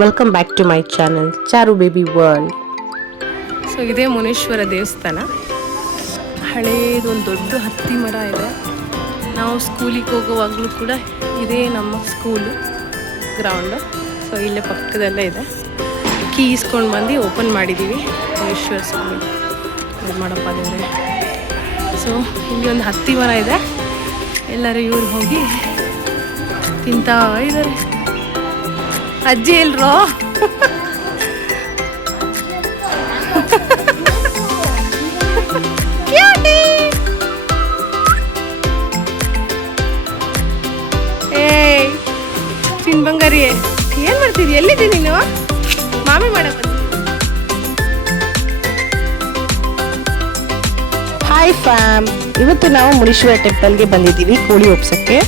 Welcome back to my channel Charu baby world. So ಇದೇ ಮುನೇಶ್ವರ ದೇವಸ್ಥಾನ. ಹಳೇದೊಂದು ದೊಡ್ಡ ಹತ್ತಿ ಮರ ಇದೆ. ನಾವು ಸ್ಕೂಲಿಗೆ ಹೋಗುವಾಗಲೂ ಕೂಡ ಇದೇ ನಮ್ಮ ಸ್ಕೂಲು ಗ್ರೌಂಡು. ಸೊ ಇಲ್ಲೇ ಪಕ್ಕದಲ್ಲೇ ಇದೆ. ಕೀ ಇಸ್ಕೊಂಡು ಬಂದು ಓಪನ್ ಮಾಡಿದ್ದೀವಿ ಮುನೇಶ್ವರ ಸ್ವಾಮಿ ಮಾಡಪ್ಪ ದೇವರೇ. ಸೊ ಇಲ್ಲಿ ಒಂದು ಹತ್ತಿ ಮರ ಇದೆ. ಎಲ್ಲರೂ ಇವ್ರು ಹೋಗಿ ತಿಂತಾ ಇದ್ದಾರೆ. ಅಜ್ಜಿ ಇಲ್ರೋ ಏಯ್ ಚಿನ್ ಬಂಗಾರಿ ಏನ್ ಮಾಡ್ತಿದ್ದಿ? ಎಲ್ಲಿದ್ದೀನಿ ನೀನು? ಮಾಮಿ ಮಾಡಕ್ ಹಾಯ್ ಫ್ಯಾಮ್. ಇವತ್ತು ನಾವು ಮುನೀಶ್ವರ ಟೆಂಪಲ್ಗೆ ಬಂದಿದ್ದೀವಿ ಕೋಳಿ ಒಪ್ಸಕ್ಕೆ.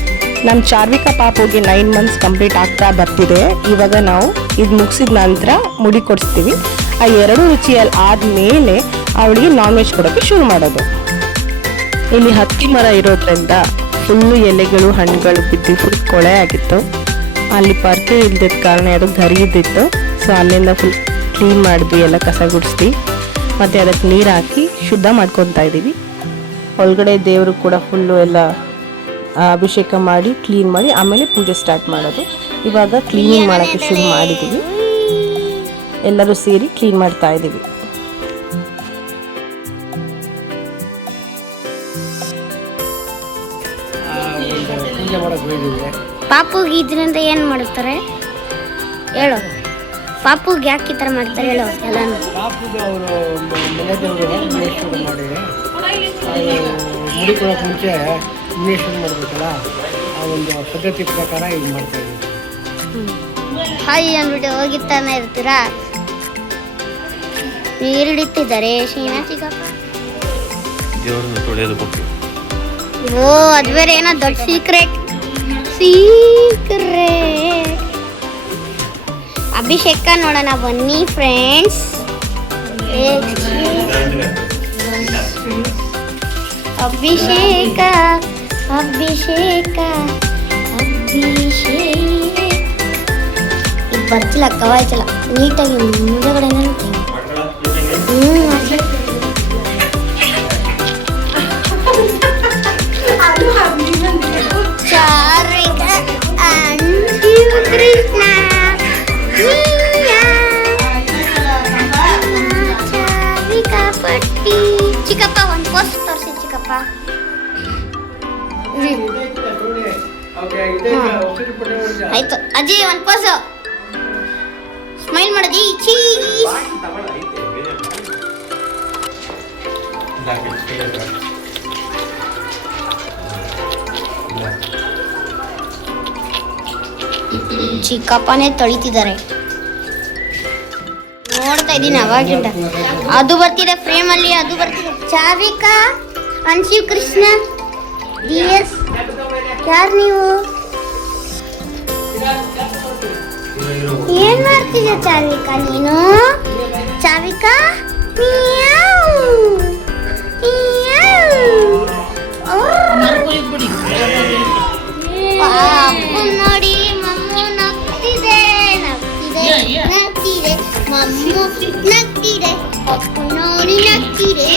ನಮ್ಮ ಚಾರ್ವಿಕಾ ಪಾಪುಗೆ 9 months ಕಂಪ್ಲೀಟ್ ಆಗ್ತಾ ಬರ್ತಿದೆ. ಇವಾಗ ನಾವು ಇದು ಮುಗಿಸಿದ ನಂತರ ಮುಡಿ ಕೊಡಿಸ್ತೀವಿ. ಆ 2 ರುಚಿಯಲ್ಲಿ ಆದಮೇಲೆ ಅವಳಿಗೆ ನಾನ್ ವೆಜ್ ಕೊಡೋಕ್ಕೆ ಶುರು ಮಾಡೋದು. ಇಲ್ಲಿ ಹತ್ತಿ ಮರ ಇರೋದ್ರಿಂದ ಫುಲ್ಲು ಎಲೆಗಳು ಹಣ್ಣುಗಳು ಬಿದ್ದು ಫುಲ್ ಕೊಳೆ ಆಗಿತ್ತು. ಅಲ್ಲಿ ಪರ್ಕೆ ಇಲ್ದಿದ್ದ ಕಾರಣ ಅದು ಗರಿದಿತ್ತು. ಸೊ ಅಲ್ಲಿಂದ ಫುಲ್ ಕ್ಲೀನ್ ಮಾಡಿದ್ವಿ, ಎಲ್ಲ ಕಸ ಗುಡಿಸ್ವಿ. ಮತ್ತು ಅದಕ್ಕೆ ನೀರು ಹಾಕಿ ಶುದ್ಧ ಮಾಡ್ಕೊತಾ ಇದ್ದೀವಿ. ಒಳಗಡೆ ದೇವರು ಕೂಡ ಫುಲ್ಲು ಎಲ್ಲ ಅಭಿಷೇಕ ಮಾಡಿ ಕ್ಲೀನ್ ಮಾಡಿ ಆಮೇಲೆ ಪೂಜೆ ಸ್ಟಾರ್ಟ್ ಮಾಡೋದು. ಇವಾಗ ಕ್ಲೀನಿಂಗ್ ಮಾಡೋಕ್ಕೆ ಶುರು ಮಾಡಿದ್ದೀವಿ. ಎಲ್ಲರೂ ಸೇರಿ ಕ್ಲೀನ್ ಮಾಡ್ತಾ ಇದ್ದೀವಿ. ಪಾಪುಗೆ ಇದರಿಂದ ಏನು ಮಾಡುತ್ತಾರೆ ಹೇಳು? ಪಾಪುಗೆ ಯಾಕೆ ಈ ಥರ ಮಾಡ್ತಾರೆ ಹೇಳು? ಎಲ್ಲಾನು ಪಾಪುಗೆ ಅವರು ಮನೆ ದೇವರು ಮಾಡಿ ಮುಡಿ ಕೊಡೋಕೆ ಮುಂಚೆ ಮುನೇಶ್ವರ ಮಾಡಬೇಕಲ್ಲ, ಆ ಒಂದು ಪದ್ಧತಿ ಪ್ರಕಾರ ಇದು ಮಾಡ್ತಾ ಇದ್ದೀವಿ. ಹಾಯ್ ಅಂದ್ಬಿಟ್ಟು ಹೋಗಿತ್ತಾನೆ ಇರ್ತೀರಾ? ನೀರು ಹಿಡಿತಿದ್ದಾರೆ ಓ ಅದು ಬೇರೆ ಏನೋ ದೊಡ್ಡ ಸೀಕ್ರೆಟ್. ಅಭಿಷೇಕ ನೋಡೋಣ ಬನ್ನಿ ಫ್ರೆಂಡ್ಸ್. ಅಭಿಷೇಕ ಅಭಿಷೇಕ ಅಭಿಷೇಕ ಇದು ಬರ್ತಿಲ್ಲ, ಕವಾಯ್ತಿಲ್ಲ ನೀಟಾಗಿ ಮುಂದೆಗಡೆ ಚಾರ್ವಿಕ ಕೃಷ್ಣ ಚಾರ್ವಿಕ ಪಟ್ಟಿ. ಚಿಕ್ಕಪ್ಪ ಒಂದು ಪೋಸ್ಟ್ ತೋರಿಸಿ ಚಿಕ್ಕಪ್ಪ. ಆಯ್ತು ಅಜ್ಜಿ ಒಂದು ಪೋಸು ಸ್ಮೈಲ್ ಮಾಡೋದಿ. ಚೀಸ್ ಚಿಕ್ಕಪ್ಪನೇ ತೊಳಿತಿದ್ದಾರೆ. ನೋಡ್ತಾ ಇದ್ದೀನಿ ಅವಾಗಿಂದ. ಅದು ಬರ್ತಿದೆ ಫ್ರೇಮಲ್ಲಿ, ಅದು ಬರ್ತಿದೆ. ಚಾರ್ವಿಕಾ ಅನ್ಶಿವ್ ಕೃಷ್ಣ DS ಯಾರು ನೀವು? ಏನ್ ಮಾಡ್ತಿದ್ಯ ಚಾರ್ವಿಕಾ ನೀನು? ಚಾರ್ವಿಕಾ ನೋಡಿ ಮಮ್ಮು ನಗ್ತಿದೆ ನಗ್ತಿದೆ ನಗ್ತಿದೆ ಮಮ್ಮು ನಗ್ತಿದೆ ಅಪ್ಪು ನೋಡಿ ನಗ್ತಿದೆ.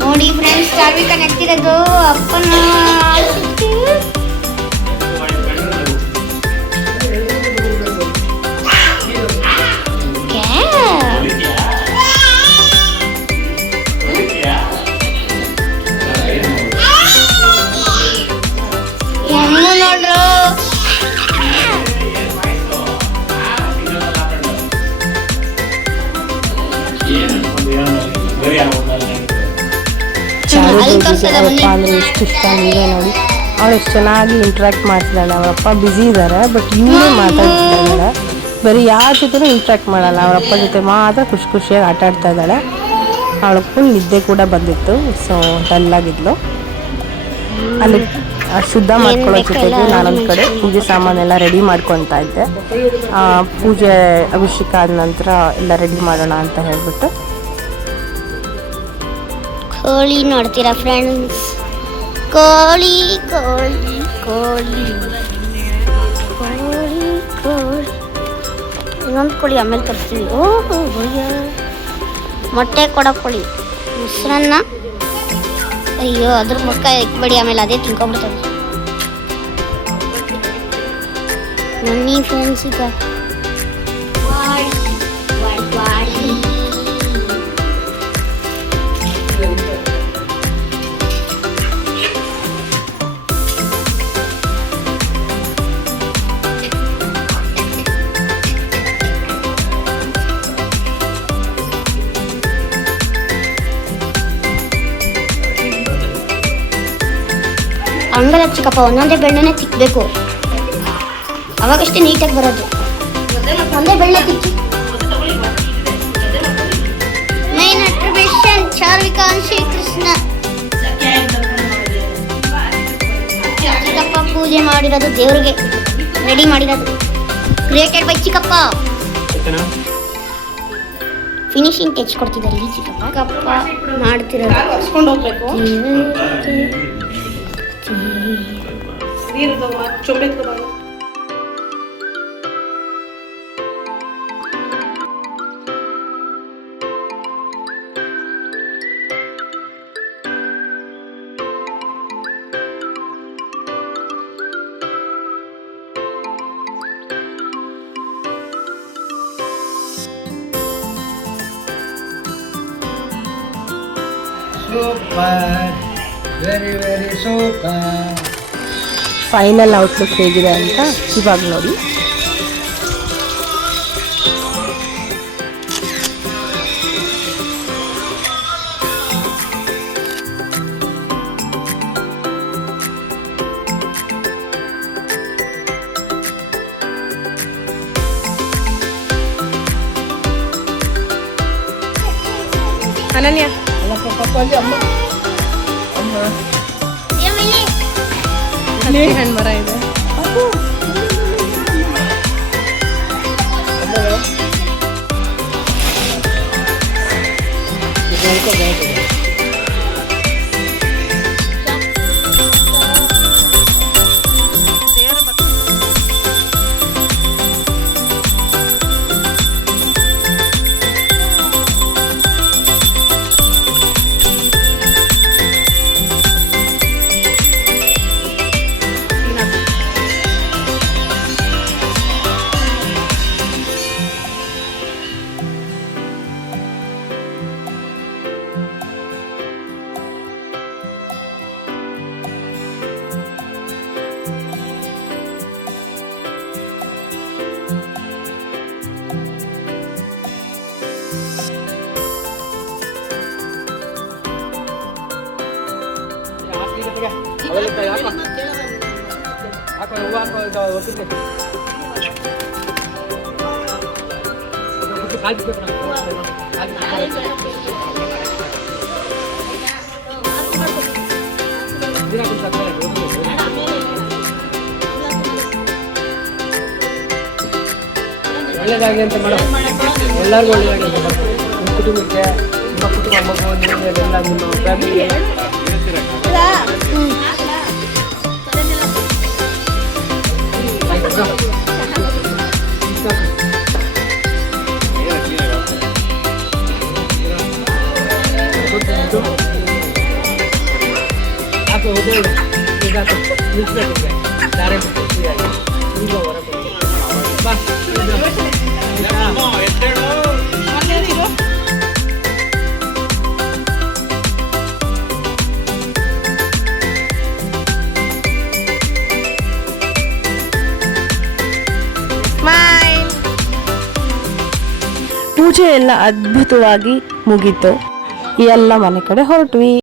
ನೋಡಿ ಫ್ರೆಂಡ್ಸ್, ಚಾರ್ವಿಕಾ ನಗ್ತಿರೋದು ಅಪ್ಪನ ಅವರಪ್ಪ ಅಂದರೆ ಎಷ್ಟು ಇಷ್ಟ ನೀವೇ ನೋಡಿ. ಅವಳು ಎಷ್ಟು ಚೆನ್ನಾಗಿ ಇಂಟ್ರ್ಯಾಕ್ಟ್ ಮಾಡ್ತಿದ್ದಾಳೆ. ಅವರಪ್ಪ ಬ್ಯುಸಿ ಇದ್ದಾರೆ, ಬಟ್ ಇವನೇ ಮಾತಾಡ್ತಿದ್ದಾಳೆ. ಬರೀ ಯಾರ ಜೊತೆನೂ ಇಂಟ್ರ್ಯಾಕ್ಟ್ ಮಾಡಲ್ಲ. ಅವರಪ್ಪ ಜೊತೆ ಮಾತ್ರ ಖುಷಿಯಾಗಿ ಆಟ ಆಡ್ತಾ ಇದ್ದಾಳೆ. ಅವಳು ಫುಲ್ ನಿದ್ದೆ ಕೂಡ ಬಂದಿತ್ತು. ಸೊ ಡಲ್ಲಾಗಿದ್ಲು. ಅಲ್ಲಿ ಶುದ್ಧ ಮಾಡ್ಕೊಳ್ಳೋ ಜೊತೆಗೆ ನಾನೊಂದು ಕಡೆ ಪೂಜೆ ಸಾಮಾನೆಲ್ಲ ರೆಡಿ ಮಾಡ್ಕೊತಾ ಇದ್ದೆ. ಪೂಜೆ ಅಭಿಷೇಕ ಆದ ನಂತರ ಎಲ್ಲ ರೆಡಿ ಮಾಡೋಣ ಅಂತ ಹೇಳಿಬಿಟ್ಟು ಕೋಳಿ ನೋಡ್ತೀರಾ ಫ್ರೆಂಡ್ಸ್? ಕೋಳಿ ಕೋಳಿ ಕೋಳಿ ಕೋಳಿ ಕೋಳಿ ಇನ್ನೊಂದು ಕೋಳಿ ಆಮೇಲೆ ತರ್ತೀವಿ. ಓಹೋ ಭಯ್ಯ, ಮೊಟ್ಟೆ ಕೊಡೋ ಕೋಳಿ, ಮೊಸರನ್ನ. ಅಯ್ಯೋ ಅದ್ರ ಮುಖ ಇಕ್ಬೇಡಿ, ಆಮೇಲೆ ಅದೇ ತಿನ್ಕೊಂಡ್ಬಿಡ್ತದೆ. ಬನ್ನಿ ಫ್ರೆಂಡ್ಸ್, ಈಗ ಹಂಗಲ್ಲ ಚಿಕ್ಕಪ್ಪ, ಒಂದೊಂದೇ ಬೆಣ್ಣೆನೆ ತಿಕ್ಕಬೇಕು, ಅವಾಗಷ್ಟೇ ನೀಟಾಗಿ ಬರೋದು. ಒಂದೇ ಬೆಣ್ಣೆ ತಿಕ್ಕಿ. Main attribution Charvika Srikrishna. ಚಿಕ್ಕಪ್ಪ ಪೂಜೆ ಮಾಡಿರೋದು ದೇವರಿಗೆ ರೆಡಿ ಮಾಡಿರೋದು, ಕ್ರಿಯೇಟೆಡ್ ಬೈ ಚಿಕ್ಕಪ್ಪ. ಫಿನಿಶಿಂಗ್ ಟಚ್ ಕೊಡ್ತಿದ್ದಾರೆ ಈ ಚಿಕ್ಕಪ್ಪ ಮಾಡ್ತಿರೋದು. Super, very very super. Final outlook ಹೇಗಿದೆ ಅಂತ ಇವಾಗ ನೋಡಿ. ಅನನ್ಯ ಅಲ್ಲಪ್ಪ ಪಪ್ಪ ಅಲ್ಲಿ ಅಮ್ಮ ಅಮ್ಮ ಹಣ್ಣು ಮರ ಇದೆ. ಒಳ್ಳೇದಾಗಿ ಅಂತ ಮೇಡಮ್, ಎಲ್ಲರಿಗೂ ಒಳ್ಳೇದಾಗಿ ಅಂತ ನಿಮ್ಮ ಕುಟುಂಬಕ್ಕೆ, ನಿಮ್ಮ ಕುಟುಂಬ ಮಗು, ನಿಮಗೆಲ್ಲ ನಿಮ್ಮ ಫ್ಯಾಮಿಲಿಗೆ. ಪೂಜೆ ಎಲ್ಲ ಅದ್ಭುತವಾಗಿ ಮುಗೀತು. ಎಲ್ಲ ಮನೆ ಕಡೆ ಹೊರಟ್ವಿ.